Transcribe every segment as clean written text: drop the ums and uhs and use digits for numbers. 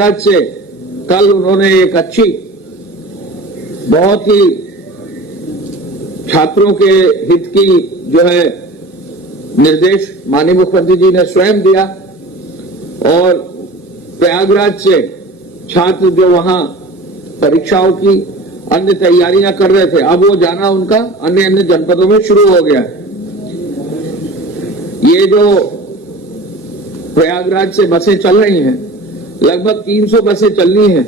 प्रयागराज से कल उन्होंने एक अच्छी, बहुत ही छात्रों के हित की जो है निर्देश माननीय मुख्यमंत्री जी ने स्वयं दिया। और प्रयागराज से छात्र जो वहां परीक्षाओं की अन्य तैयारियां कर रहे थे, अब वो जाना उनका अन्य अन्य जनपदों में शुरू हो गया है। ये जो प्रयागराज से बसें चल रही हैं, लगभग 300 बसें चलनी हैं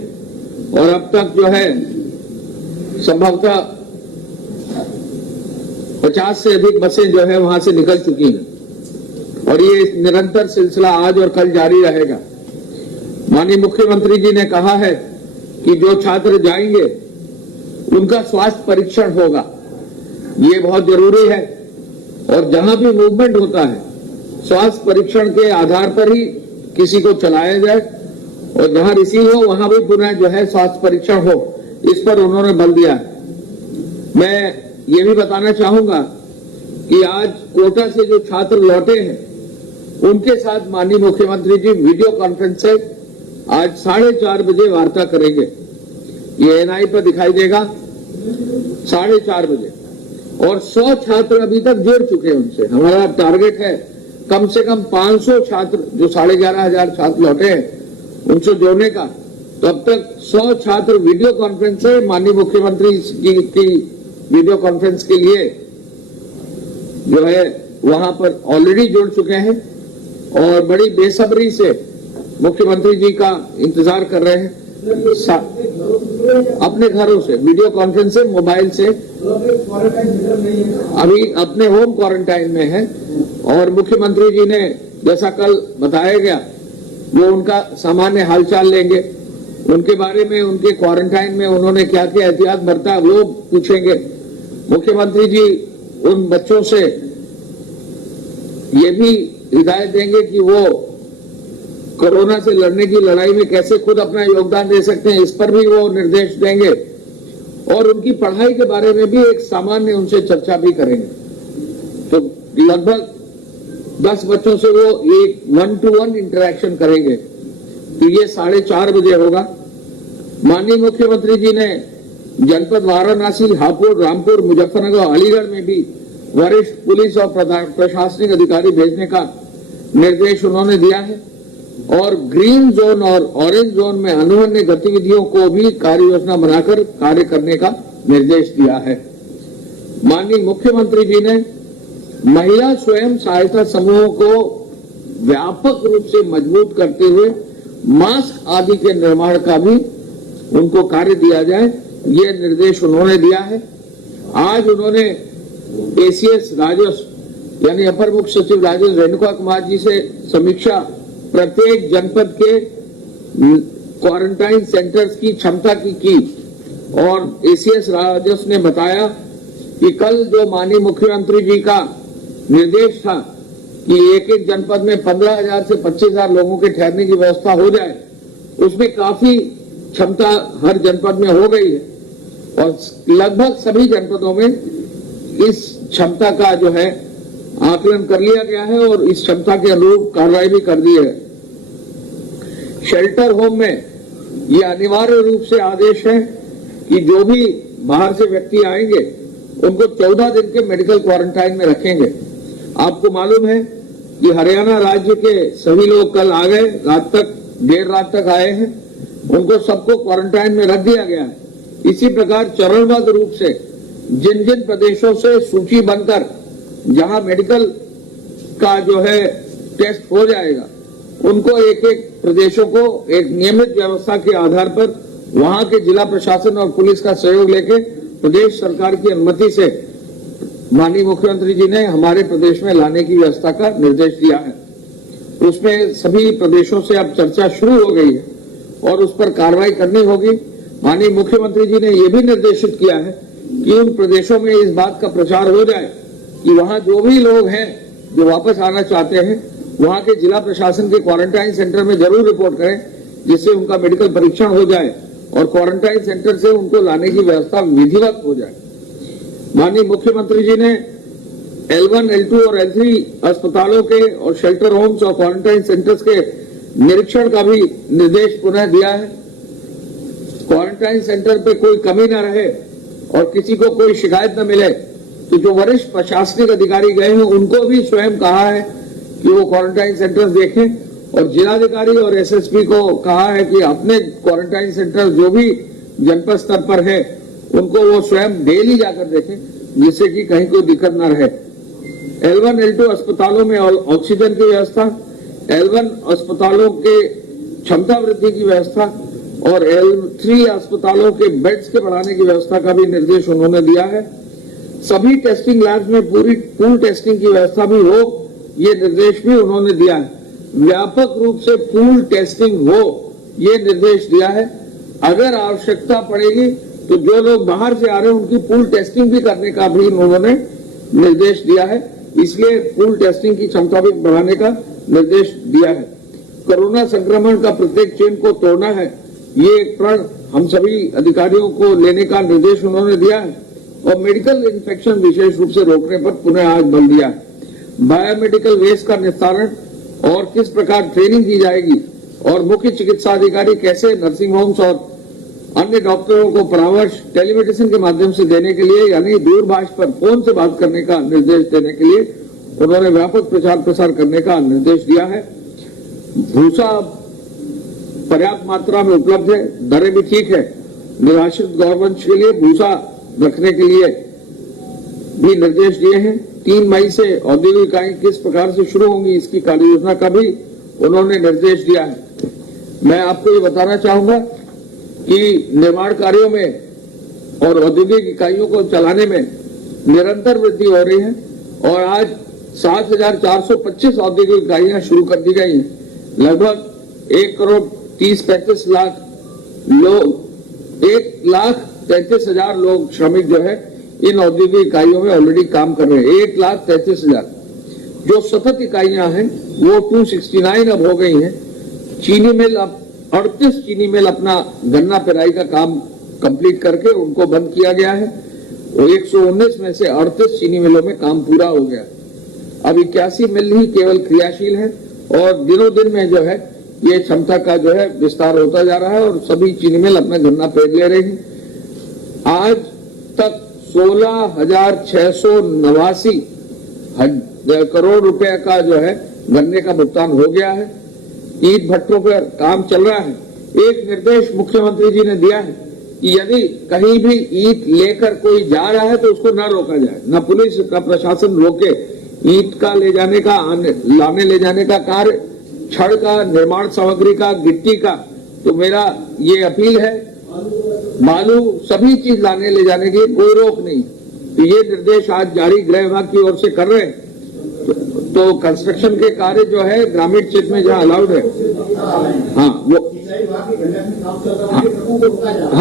और अब तक जो है संभवतः 50 से अधिक बसें जो है वहां से निकल चुकी हैं और ये निरंतर सिलसिला आज और कल जारी रहेगा। माननीय मुख्यमंत्री जी ने कहा है कि जो छात्र जाएंगे उनका स्वास्थ्य परीक्षण होगा, ये बहुत जरूरी है। और जहां भी मूवमेंट होता है स्वास्थ्य परीक्षण के आधार पर ही किसी को चलाया जाए और जहां रिसीव हो वहां भी पुनः जो है स्वास्थ्य परीक्षण हो, इस पर उन्होंने बल दिया है। मैं ये भी बताना चाहूंगा कि आज कोटा से जो छात्र लौटे हैं उनके साथ माननीय मुख्यमंत्री जी वीडियो कॉन्फ्रेंस से आज 4:30 बजे वार्ता करेंगे। ये एनआई पर दिखाई देगा 4:30 बजे। और 100 छात्र अभी तक जुड़ चुके हैं उनसे। हमारा टारगेट है कम से कम 500 छात्र जो 11,500 छात्र लौटे हैं उनसे जोड़ने का। तो अब तक 100 छात्र वीडियो कॉन्फ्रेंस से माननीय मुख्यमंत्री जी की वीडियो कॉन्फ्रेंस के लिए जो है वहां पर ऑलरेडी जुड़ चुके हैं और बड़ी बेसब्री से मुख्यमंत्री जी का इंतजार कर रहे हैं। अपने घरों से वीडियो कॉन्फ्रेंस से, मोबाइल से, अभी अपने होम क्वारंटाइन में है। और मुख्यमंत्री जी ने जैसा कल बताया गया वो उनका सामान्य हालचाल लेंगे, उनके बारे में, उनके क्वारंटाइन में उन्होंने क्या क्या एहतियात बरता वो पूछेंगे। मुख्यमंत्री जी उन बच्चों से ये भी हिदायत देंगे कि वो कोरोना से लड़ने की लड़ाई में कैसे खुद अपना योगदान दे सकते हैं, इस पर भी वो निर्देश देंगे। और उनकी पढ़ाई के बारे में भी एक सामान्य उनसे चर्चा भी करेंगे। तो लगभग 10 बच्चों से वो एक 1-to-1 इंटरेक्शन करेंगे। तो ये 4:30 बजे होगा। माननीय मुख्यमंत्री जी ने जनपद वाराणसी, हापुड़, रामपुर, मुजफ्फरनगर, अलीगढ़ में भी वरिष्ठ पुलिस और प्रशासनिक अधिकारी भेजने का निर्देश उन्होंने दिया है। और ग्रीन जोन और ऑरेंज जोन में अनुमन्य गतिविधियों को भी कार्य योजना बनाकर कार्य करने का निर्देश दिया है। माननीय मुख्यमंत्री जी ने महिला स्वयं सहायता समूहों को व्यापक रूप से मजबूत करते हुए मास्क आदि के निर्माण का भी उनको कार्य दिया जाए, ये निर्देश उन्होंने दिया है। आज उन्होंने एसीएस राजस्व यानी अपर मुख्य सचिव राजस्व रेणुका कुमार जी से समीक्षा प्रत्येक जनपद के क्वारंटाइन सेंटर्स की क्षमता की और एसीएस राजस्व ने बताया कि कल जो माननीय मुख्यमंत्री जी का निर्देश था कि एक एक जनपद में 15,000 से 25,000 लोगों के ठहरने की व्यवस्था हो जाए, उसमें काफी क्षमता हर जनपद में हो गई है और लगभग सभी जनपदों में इस क्षमता का जो है आकलन कर लिया गया है और इस क्षमता के अनुरूप कार्रवाई भी कर दी है। शेल्टर होम में ये अनिवार्य रूप से आदेश है कि जो भी बाहर से व्यक्ति आएंगे उनको 14 दिन के मेडिकल क्वारंटाइन में रखेंगे। आपको मालूम है कि हरियाणा राज्य के सभी लोग कल आ गए, देर रात तक आए हैं, उनको सबको क्वारंटाइन में रख दिया गया है। इसी प्रकार चरणबद्ध रूप से जिन जिन प्रदेशों से सूची बनकर जहां मेडिकल का जो है टेस्ट हो जाएगा उनको एक एक प्रदेशों को एक नियमित व्यवस्था के आधार पर वहां के जिला प्रशासन और पुलिस का सहयोग लेके प्रदेश सरकार की अनुमति से माननीय मुख्यमंत्री जी ने हमारे प्रदेश में लाने की व्यवस्था का निर्देश दिया है। उसमें सभी प्रदेशों से अब चर्चा शुरू हो गई है और उस पर कार्रवाई करनी होगी। माननीय मुख्यमंत्री जी ने यह भी निर्देशित किया है कि उन प्रदेशों में इस बात का प्रचार हो जाए कि वहां जो भी लोग हैं जो वापस आना चाहते हैं वहां के जिला प्रशासन के क्वारंटाइन सेंटर में जरूर रिपोर्ट करें, जिससे उनका मेडिकल परीक्षण हो जाए और क्वारंटाइन सेंटर से उनको लाने की व्यवस्था विधिवत हो जाए। माननीय मुख्यमंत्री जी ने L1, L2 और L3 अस्पतालों के और शेल्टर होम्स और क्वारंटाइन सेंटर्स के निरीक्षण का भी निर्देश पुनः दिया है। क्वारंटाइन सेंटर पे कोई कमी न रहे और किसी को कोई शिकायत न मिले तो जो वरिष्ठ प्रशासनिक अधिकारी गए हैं उनको भी स्वयं कहा है कि वो क्वारंटाइन सेंटर देखें और जिलाधिकारी और एसएसपी को कहा है कि अपने क्वारंटाइन सेंटर जो भी जनपद स्तर पर है उनको वो स्वयं डेली जाकर देखें, जिससे कि कहीं कोई दिक्कत न रहे। L1 L2 अस्पतालों में ऑक्सीजन की व्यवस्था, L1 अस्पतालों के क्षमता वृद्धि की व्यवस्था और L3 अस्पतालों के बेड्स के बढ़ाने की व्यवस्था का भी निर्देश उन्होंने दिया है। सभी टेस्टिंग लैब्स में पूल टेस्टिंग की व्यवस्था भी हो, ये निर्देश भी उन्होंने दिया है। व्यापक रूप से पूल टेस्टिंग हो, ये निर्देश दिया है। अगर आवश्यकता पड़ेगी तो जो लोग बाहर से आ रहे हैं उनकी पूल टेस्टिंग भी करने का भी उन्होंने निर्देश दिया है। इसलिए पूल टेस्टिंग की क्षमता भी बढ़ाने का निर्देश दिया है। कोरोना संक्रमण का प्रत्येक चेन को तोड़ना है, ये एक प्रण हम सभी अधिकारियों को लेने का निर्देश उन्होंने दिया है और मेडिकल इन्फेक्शन विशेष रूप से रोकने पर पुनः आज बल दिया है। बायोमेडिकल वेस्ट का निस्तारण और किस प्रकार ट्रेनिंग की जाएगी और मुख्य चिकित्सा अधिकारी कैसे नर्सिंग होम्स और अन्य डॉक्टरों को परामर्श टेलीमेडिसिन के माध्यम से देने के लिए यानी दूरभाष पर फोन से बात करने का निर्देश देने के लिए उन्होंने व्यापक प्रचार प्रसार करने का निर्देश दिया है। भूसा पर्याप्त मात्रा में उपलब्ध है, दरें भी ठीक है। निराश्रित गौरवंश के लिए भूसा रखने के लिए भी निर्देश दिए हैं। 3 मई से औद्योगिक इकाई किस प्रकार से शुरू होंगी इसकी कार्य योजना का भी उन्होंने निर्देश दिया है। मैं आपको ये बताना चाहूंगा कि निर्माण कार्यों में और औद्योगिक इकाइयों को चलाने में निरंतर वृद्धि हो रही है और आज 7,425 औद्योगिक इकाइयां शुरू कर दी गई हैं। लगभग 1,30,35,00,000 लोग 1,33,000 लोग श्रमिक जो है इन औद्योगिक इकाइयों में ऑलरेडी काम कर रहे हैं। 1,33,000 जो सतत इकाइयां हैं वो 269 अब हो गई हैं। चीनी मिल अब 38 चीनी मिल अपना गन्ना पेराई का काम कंप्लीट करके उनको बंद किया गया है। वो 119 में से 38 चीनी मिलों में काम पूरा हो गया। अब 81 मिल ही केवल क्रियाशील है और दिनों दिन में जो है ये क्षमता का जो है विस्तार होता जा रहा है और सभी चीनी मिल अपना गन्ना पेर ले रही हैं। आज तक 16,689 करोड़ रुपए का जो है गन्ने का भुगतान हो गया है। ईंट भट्टों पर काम चल रहा है। एक निर्देश मुख्यमंत्री जी ने दिया है कि यदि कहीं भी ईंट लेकर कोई जा रहा है तो उसको न रोका जाए, न पुलिस का प्रशासन रोके। ईंट का ले जाने का लाने ले जाने का कार्य, छड़ का, निर्माण सामग्री का, गिट्टी का, तो मेरा ये अपील है, बालू सभी चीज लाने ले जाने की कोई रोक नहीं। तो ये निर्देश आज जारी गृह विभाग की ओर से कर रहे हैं। तो कंस्ट्रक्शन के कार्य जो है ग्रामीण क्षेत्र में जहाँ अलाउड है,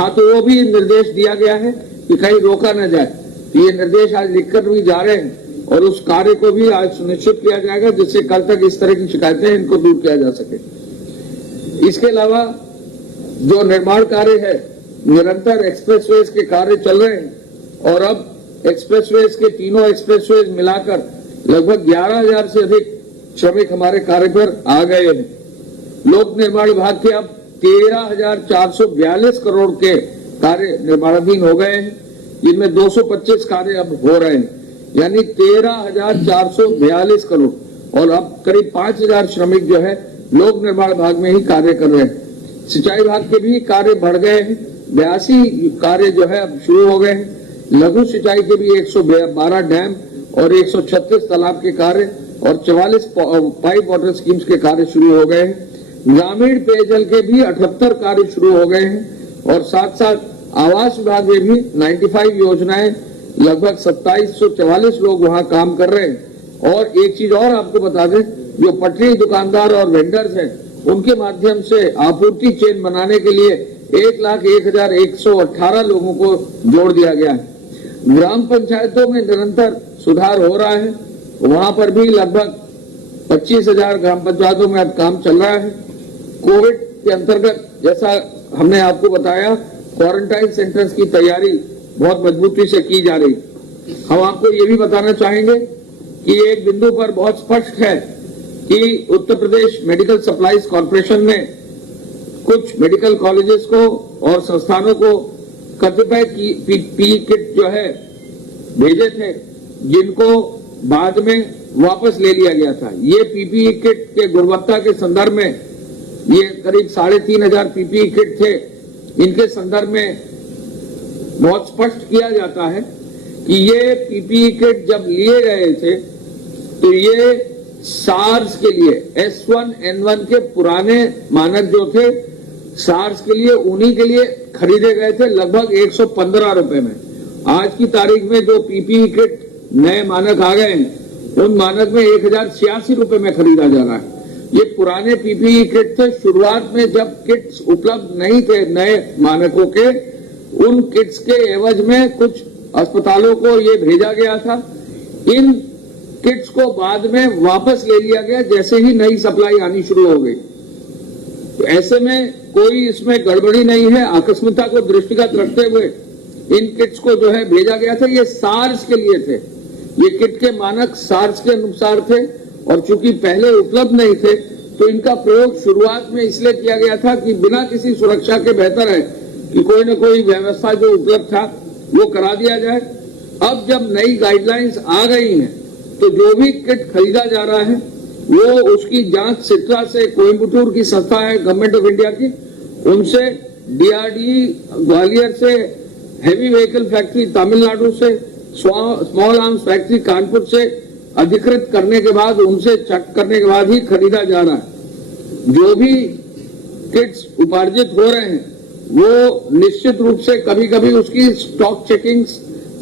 तो वो भी निर्देश दिया गया है कि कहीं रोका न जाए। तो ये निर्देश आज लिखकर भी जा रहे हैं और उस कार्य को भी आज सुनिश्चित किया जाएगा जिससे कल तक इस तरह की शिकायतें इनको दूर किया जा सके। इसके अलावा जो निर्माण कार्य है, निरंतर एक्सप्रेसवेज के कार्य चल रहे हैं और अब एक्सप्रेसवेज के तीनों एक्सप्रेसवेज मिलाकर लगभग 11,000 से अधिक श्रमिक हमारे कार्य पर आ गए हैं। लोक निर्माण विभाग के अब 13,442 करोड़ के कार्य निर्माणाधीन हो गए हैं, जिनमें 225 कार्य अब हो रहे हैं, यानी 13,442 करोड़ और अब करीब 5,000 श्रमिक जो है लोक निर्माण विभाग में ही कार्य कर रहे हैं। सिंचाई विभाग के भी कार्य बढ़ गए हैं, 82 कार्य जो है अब शुरू हो गए हैं। लघु सिंचाई के भी 112 डैम और 136 तालाब के कार्य और 44 पाइप वाटर स्कीम्स के कार्य शुरू हो गए हैं। ग्रामीण पेयजल के भी 78 कार्य शुरू हो गए हैं और साथ साथ आवास विभाग में भी 95 योजनाएं, लगभग 2744 लोग वहां काम कर रहे हैं। और एक चीज और आपको बता दें, जो पटरी दुकानदार और वेंडर्स हैं उनके माध्यम से आपूर्ति चेन बनाने के लिए 1,01,118 लोगों को जोड़ दिया गया है। ग्राम पंचायतों में निरंतर सुधार हो रहा है, वहां पर भी लगभग 25,000 ग्राम पंचायतों में अब काम चल रहा है। कोविड के अंतर्गत जैसा हमने आपको बताया, क्वारंटाइन सेंटर्स की तैयारी बहुत मजबूती से की जा रही। हम आपको ये भी बताना चाहेंगे कि एक बिंदु पर बहुत स्पष्ट है कि Uttar Pradesh medical supplies corporation ने कुछ मेडिकल कॉलेजेस को और संस्थानों को कतिपय पीपीई किट जो है भेजे थे, जिनको बाद में वापस ले लिया गया था। ये पीपीई किट के गुणवत्ता के संदर्भ में, ये करीब 3,500 पीपीई किट थे, इनके संदर्भ में बहुत स्पष्ट किया जाता है कि ये पीपीई किट जब लिए गए थे तो ये सार्स के लिए S1N1 के पुराने मानक जो थे सार्स के लिए, उन्हीं के लिए खरीदे गए थे लगभग 115 रुपए में। आज की तारीख में जो पीपीई किट नए मानक आ गए हैं, उन मानक में 1,086 रुपए में खरीदा जा रहा है। ये पुराने पीपीई किट थे। शुरुआत में जब किट्स उपलब्ध नहीं थे नए मानकों के, उन किट्स के एवज में कुछ अस्पतालों को ये भेजा गया था। इन किट्स को बाद में वापस ले लिया गया जैसे ही नई सप्लाई आनी शुरू हो गई। तो ऐसे में कोई इसमें गड़बड़ी नहीं है। आकस्मिकता को दृष्टिगत रखते हुए इन किट्स को जो है भेजा गया था। ये सार्स के लिए थे, ये किट के मानक सार्स के अनुसार थे, और चूंकि पहले उपलब्ध नहीं थे तो इनका प्रयोग शुरुआत में इसलिए किया गया था कि बिना किसी सुरक्षा के बेहतर है कि कोई न कोई व्यवस्था जो उपलब्ध था वो करा दिया जाए। अब जब नई गाइडलाइंस आ गई हैं तो जो भी किट खरीदा जा रहा है वो उसकी जांच सिट्रा से, कोयम्बटूर की संस्था है गवर्नमेंट ऑफ इंडिया की, उनसे, डीआरडी ग्वालियर से, हेवी व्हीकल फैक्ट्री तमिलनाडु से, स्मॉल आर्म्स फैक्ट्री कानपुर से अधिकृत करने के बाद, उनसे चेक करने के बाद ही खरीदा जा रहा है। जो भी किट्स उपार्जित हो रहे हैं वो निश्चित रूप से कभी कभी उसकी स्टॉक चेकिंग,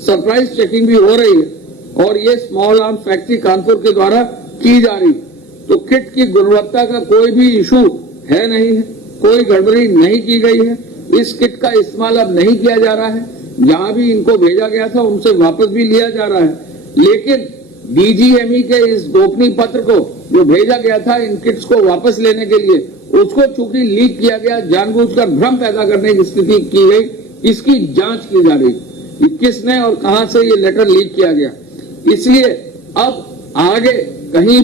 सरप्राइज चेकिंग भी हो रही है, और ये स्मॉल आर्म्स फैक्ट्री कानपुर के द्वारा की जा रही। तो किट की गुणवत्ता का कोई भी इशू है नहीं है, कोई गड़बड़ी नहीं की गई है। इस किट का इस्तेमाल अब नहीं किया जा रहा है। जहां भी इनको भेजा गया था उनसे वापस भी लिया जा रहा है, लेकिन डीजीएमई के इस गोपनीय पत्र को जो भेजा गया था इन किट्स को वापस लेने के लिए, उसको चूंकि लीक किया गया, जानबूझकर भ्रम पैदा करने की स्थिति की गई, इसकी जांच की जा रही किसने और कहां से ये लेटर लीक किया गया। इसलिए अब आगे कहीं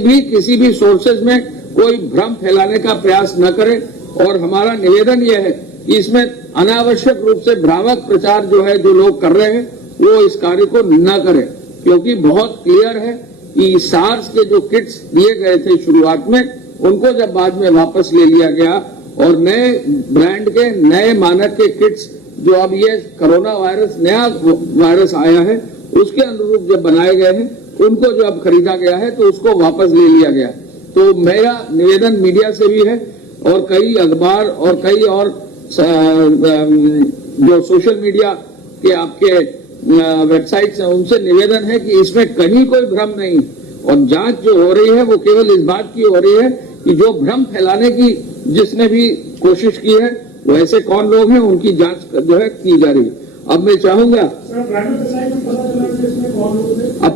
भी किसी भी सोर्सेज में कोई भ्रम फैलाने का प्रयास न करें, और हमारा निवेदन यह है कि इसमें अनावश्यक रूप से भ्रामक प्रचार जो है जो लोग कर रहे हैं वो इस कार्य को न करें, क्योंकि बहुत क्लियर है कि सार्स के जो किट्स दिए गए थे शुरुआत में, उनको जब बाद में वापस ले लिया गया और नए ब्रांड के नए मानक के किट्स जो अब ये कोरोना वायरस नया वायरस आया है उसके अनुरूप जब बनाए गए हैं, उनको जो अब खरीदा गया है तो उसको वापस ले लिया गया। तो मेरा निवेदन मीडिया से भी है और कई अखबार और कई और जो सोशल मीडिया के आपके वेबसाइट्स हैं उनसे निवेदन है कि इसमें कहीं कोई भ्रम नहीं, और जांच जो हो रही है वो केवल इस बात की हो रही है कि जो भ्रम फैलाने की जिसने भी कोशिश की है वो ऐसे कौन लोग हैं, उनकी जांच जो है की जा रही है। अब मैं चाहूंगा, अब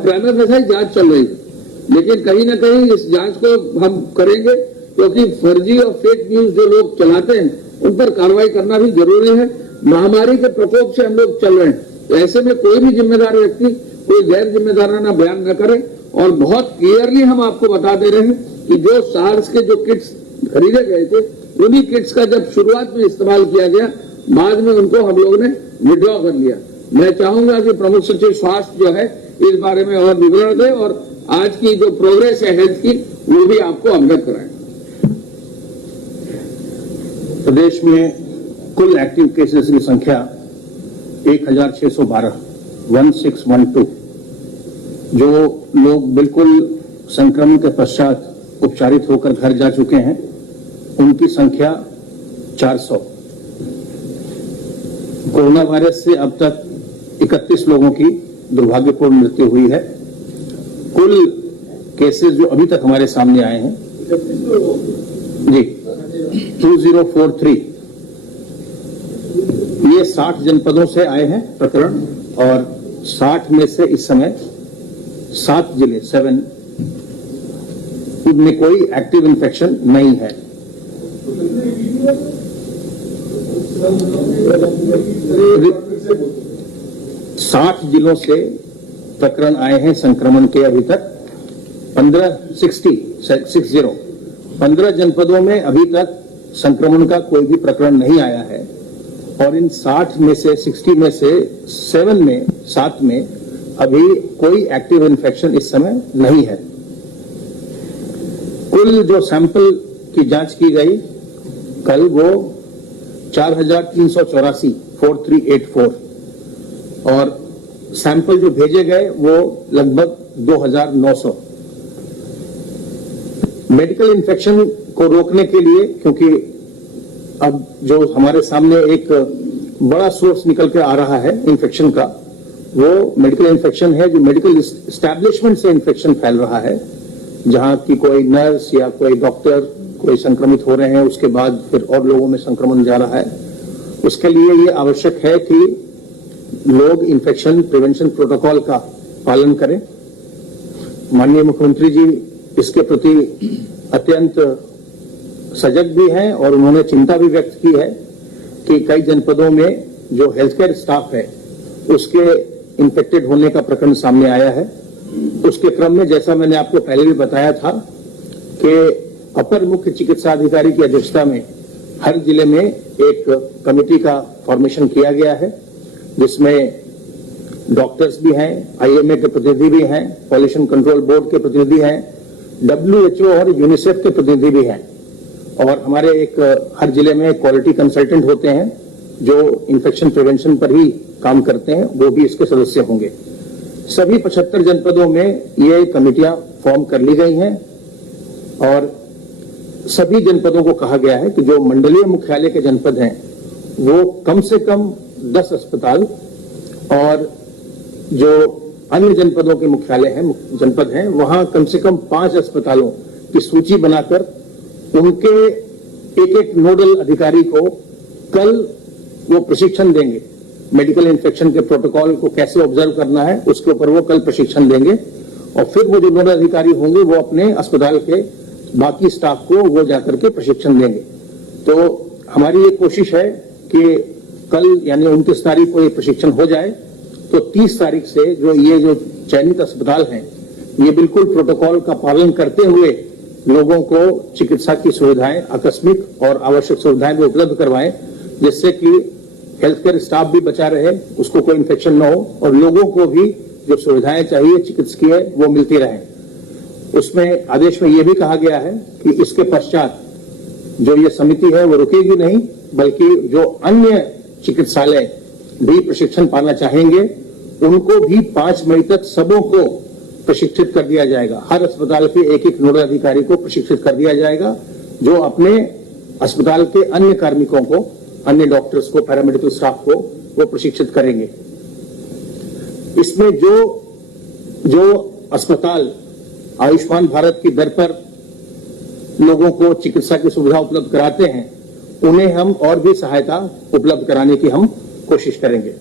प्राइमरी फैसाई जांच चल रही है, लेकिन कहीं ना कहीं इस जांच को हम करेंगे, क्योंकि फर्जी और फेक न्यूज जो लोग चलाते हैं उन पर कार्रवाई करना भी जरूरी है। महामारी के प्रकोप से हम लोग चल रहे हैं, तो ऐसे में कोई भी जिम्मेदार व्यक्ति कोई गैर जिम्मेदाराना बयान न करे, और बहुत क्लियरली हम आपको बता दे रहे हैं कि जो सार्स के जो किट्स खरीदे गए थे उन्हीं किट्स का जब शुरुआत में इस्तेमाल किया गया, बाद में उनको हम लोगों ने विड्रॉ कर लिया। मैं चाहूंगा कि प्रमुख सचिव स्वास्थ्य जो है इस बारे में और विवरण दे और आज की जो प्रोग्रेस है हेल्थ की वो भी आपको अवगत कराएं। प्रदेश में कुल एक्टिव केसेस की संख्या 1612 1612। जो लोग बिल्कुल संक्रमण के पश्चात उपचारित होकर घर जा चुके हैं उनकी संख्या 400। कोरोना वायरस से अब तक 31 लोगों की दुर्भाग्यपूर्ण मृत्यु हुई है। कुल केसेस जो अभी तक हमारे सामने आए हैं जी 2043, ये 60 जनपदों से आए हैं प्रकरण, और 60 में से इस समय 7 जिले 7 उनमें कोई एक्टिव इन्फेक्शन नहीं है। साठ जिलों से प्रकरण आए हैं संक्रमण के अभी तक, 15 जनपदों में अभी तक संक्रमण का कोई भी प्रकरण नहीं आया है और इन 60 में से 7 में अभी कोई एक्टिव इन्फेक्शन इस समय नहीं है। कुल जो सैंपल की जांच की गई कल वो 4384 और सैंपल जो भेजे गए वो लगभग 2900। मेडिकल इन्फेक्शन को रोकने के लिए, क्योंकि अब जो हमारे सामने एक बड़ा सोर्स निकल के आ रहा है इन्फेक्शन का, वो मेडिकल इन्फेक्शन है जो मेडिकल एस्टैब्लिशमेंट से इन्फेक्शन फैल रहा है, जहां की कोई नर्स या कोई डॉक्टर कोई संक्रमित हो रहे हैं, उसके बाद फिर और लोगों में संक्रमण जा रहा है। उसके लिए ये आवश्यक है कि लोग इन्फेक्शन प्रिवेंशन प्रोटोकॉल का पालन करें। माननीय मुख्यमंत्री जी इसके प्रति अत्यंत सजग भी हैं और उन्होंने चिंता भी व्यक्त की है कि कई जनपदों में जो हेल्थ केयर स्टाफ है उसके इन्फेक्टेड होने का प्रकरण सामने आया है। उसके क्रम में जैसा मैंने आपको पहले भी बताया था कि अपर मुख्य चिकित्सा अधिकारी की अध्यक्षता में हर जिले में एक कमेटी का फॉर्मेशन किया गया है, जिसमें डॉक्टर्स भी हैं, आईएमए के प्रतिनिधि भी हैं, पॉल्यूशन कंट्रोल बोर्ड के प्रतिनिधि हैं, WHO और यूनिसेफ के प्रतिनिधि भी हैं और हमारे हर जिले में क्वालिटी कंसल्टेंट होते हैं जो इन्फेक्शन प्रिवेंशन पर ही काम करते हैं, वो भी इसके सदस्य होंगे। सभी 75 जनपदों में ये कमेटियां फॉर्म कर ली गई हैं और सभी जनपदों को कहा गया है कि जो मंडलीय मुख्यालय के जनपद हैं वो कम से कम 10 अस्पताल और जो अन्य जनपदों के मुख्यालय हैं जनपद हैं वहां कम से कम 5 अस्पतालों की सूची बनाकर उनके एक नोडल अधिकारी को कल वो प्रशिक्षण देंगे। मेडिकल इन्फेक्शन के प्रोटोकॉल को कैसे ऑब्जर्व करना है उसके ऊपर वो कल प्रशिक्षण देंगे और फिर वो जो नोडल अधिकारी होंगे वो अपने अस्पताल के बाकी स्टाफ को वो जाकर के प्रशिक्षण देंगे। तो हमारी ये कोशिश है कि कल यानी 29 तारीख को ये प्रशिक्षण हो जाए तो 30 तारीख से ये जो चयनित अस्पताल हैं ये बिल्कुल प्रोटोकॉल का पालन करते हुए लोगों को चिकित्सा की सुविधाएं आकस्मिक और आवश्यक सुविधाएं भी उपलब्ध करवाएं, जिससे कि हेल्थ केयर स्टाफ भी बचा रहे, उसको कोई इन्फेक्शन न हो और लोगों को भी जो सुविधाएं चाहिए चिकित्सकीय वो मिलती रहे। उसमें आदेश में यह भी कहा गया है कि इसके पश्चात जो ये समिति है वो रुकेगी नहीं, बल्कि जो अन्य चिकित्सालय भी प्रशिक्षण पाना चाहेंगे उनको भी 5 मई तक सबों को प्रशिक्षित कर दिया जाएगा। हर अस्पताल के एक नोडल अधिकारी को प्रशिक्षित कर दिया जाएगा जो अपने अस्पताल के अन्य कार्मिकों को, अन्य डॉक्टर्स को, पैरामेडिकल स्टाफ को वो प्रशिक्षित करेंगे। इसमें जो अस्पताल आयुष्मान भारत की दर पर लोगों को चिकित्सा की सुविधा उपलब्ध कराते हैं उन्हें हम और भी सहायता उपलब्ध कराने की हम कोशिश करेंगे।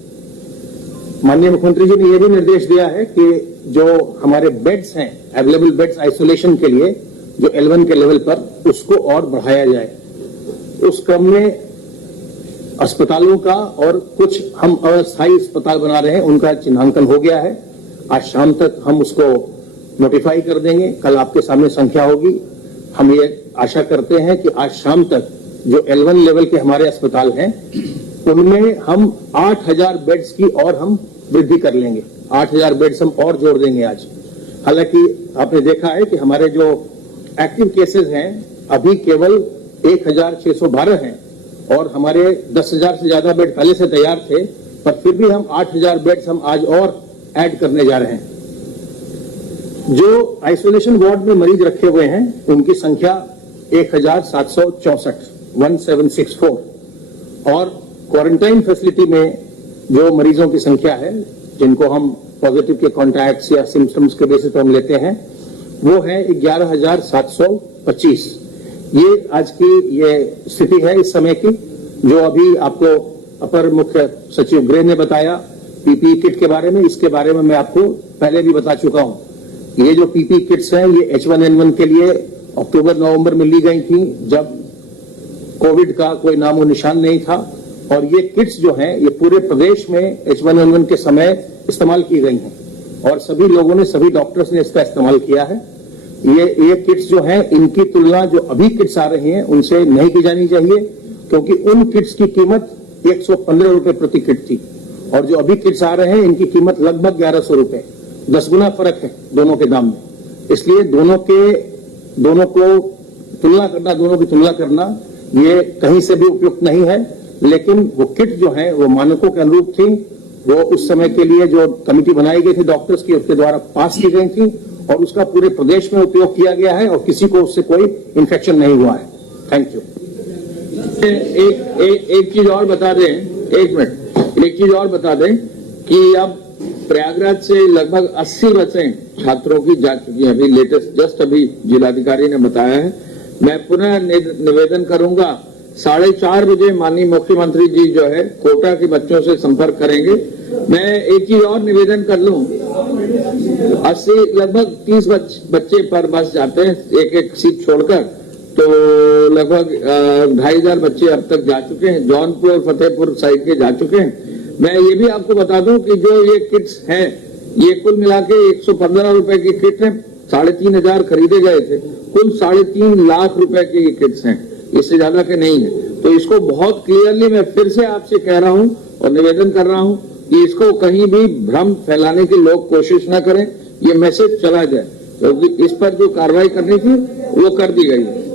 माननीय मुख्यमंत्री जी ने यह भी निर्देश दिया है कि जो हमारे बेड्स हैं, अवेलेबल बेड्स आइसोलेशन के लिए जो L1 के लेवल पर, उसको और बढ़ाया जाए। उस क्रम में अस्पतालों का और कुछ हम अस्थायी अस्पताल बना रहे हैं उनका चिन्हांकन हो गया है। आज शाम तक हम उसको नोटिफाई कर देंगे, कल आपके सामने संख्या होगी। हम ये आशा करते हैं कि आज शाम तक जो L1 लेवल के हमारे अस्पताल हैं उनमें हम 8000 बेड्स की और हम वृद्धि कर लेंगे। 8000 बेड्स हम और जोड़ देंगे आज। हालांकि आपने देखा है कि हमारे जो एक्टिव केसेस हैं अभी केवल 1612 हैं और हमारे 10,000 से ज्यादा बेड पहले से तैयार थे, पर फिर भी हम 8000 बेड्स हम आज और ऐड करने जा रहे हैं। जो आइसोलेशन वार्ड में मरीज रखे हुए हैं उनकी संख्या 1764 1764 और क्वारंटाइन फैसिलिटी में जो मरीजों की संख्या है जिनको हम पॉजिटिव के कॉन्टैक्ट्स या सिम्टम्स के बेसिस पर हम लेते हैं वो है 11,725। ये आज की ये स्थिति है इस समय की। जो अभी आपको अपर मुख्य सचिव गृह ने बताया पीपीई किट के बारे में, इसके बारे में मैं आपको पहले भी बता चुका हूं। ये जो पीपीई किट्स हैं ये H1N1 के लिए अक्टूबर-नवंबर में ली गई थी जब कोविड का कोई नामो निशान नहीं था और ये किट्स जो हैं ये पूरे प्रदेश में H1N1 के समय इस्तेमाल की गई हैं और सभी लोगों ने, सभी डॉक्टर्स ने इसका इस्तेमाल किया है। ये किट्स जो हैं, इनकी तुलना जो अभी किट्स आ रही हैं उनसे नहीं की जानी चाहिए, क्योंकि उन किट्स की कीमत 115 रुपए प्रति किट थी और जो अभी किट्स आ रहे हैं इनकी कीमत लगभग 1100 रुपए, 10 गुना फर्क है दोनों के दाम में। इसलिए दोनों की तुलना करना ये कहीं से भी उपयुक्त नहीं है। लेकिन वो किट जो है वो मानकों के अनुरूप थी, वो उस समय के लिए जो कमेटी बनाई गई थी डॉक्टर्स की, उसके द्वारा पास की गई थी और उसका पूरे प्रदेश में उपयोग किया गया है और किसी को उससे कोई इन्फेक्शन नहीं हुआ है। Thank you. एक चीज और बता दें, एक चीज और बता दें कि अब प्रयागराज से लगभग 80 बसें छात्रों की जा चुकी हैं। अभी लेटेस्ट जस्ट अभी जिलाधिकारी ने बताया है। मैं पुनः निवेदन करूंगा, 4:30 बजे माननीय मुख्यमंत्री जी जो है कोटा के बच्चों से संपर्क करेंगे। मैं एक चीज और निवेदन कर लूं, 80 लगभग 30 बच्चे पर बस जाते हैं, एक सीट छोड़कर, तो लगभग 2500 बच्चे अब तक जा चुके हैं, जौनपुर फतेहपुर साइड के जा चुके हैं। मैं ये भी आपको बता दूं कि जो ये किट्स हैं, ये कुल मिला के 115 रुपए की किट है, 3500 खरीदे गए थे, कुल 3.5 लाख रुपए की ये किट्स हैं, इससे ज्यादा के नहीं है। तो इसको बहुत क्लियरली मैं फिर से आपसे कह रहा हूं और निवेदन कर रहा हूं कि इसको कहीं भी भ्रम फैलाने की लोग कोशिश न करें, ये मैसेज चला जाए, क्योंकि इस पर जो कार्रवाई करनी थी वो कर दी गई है।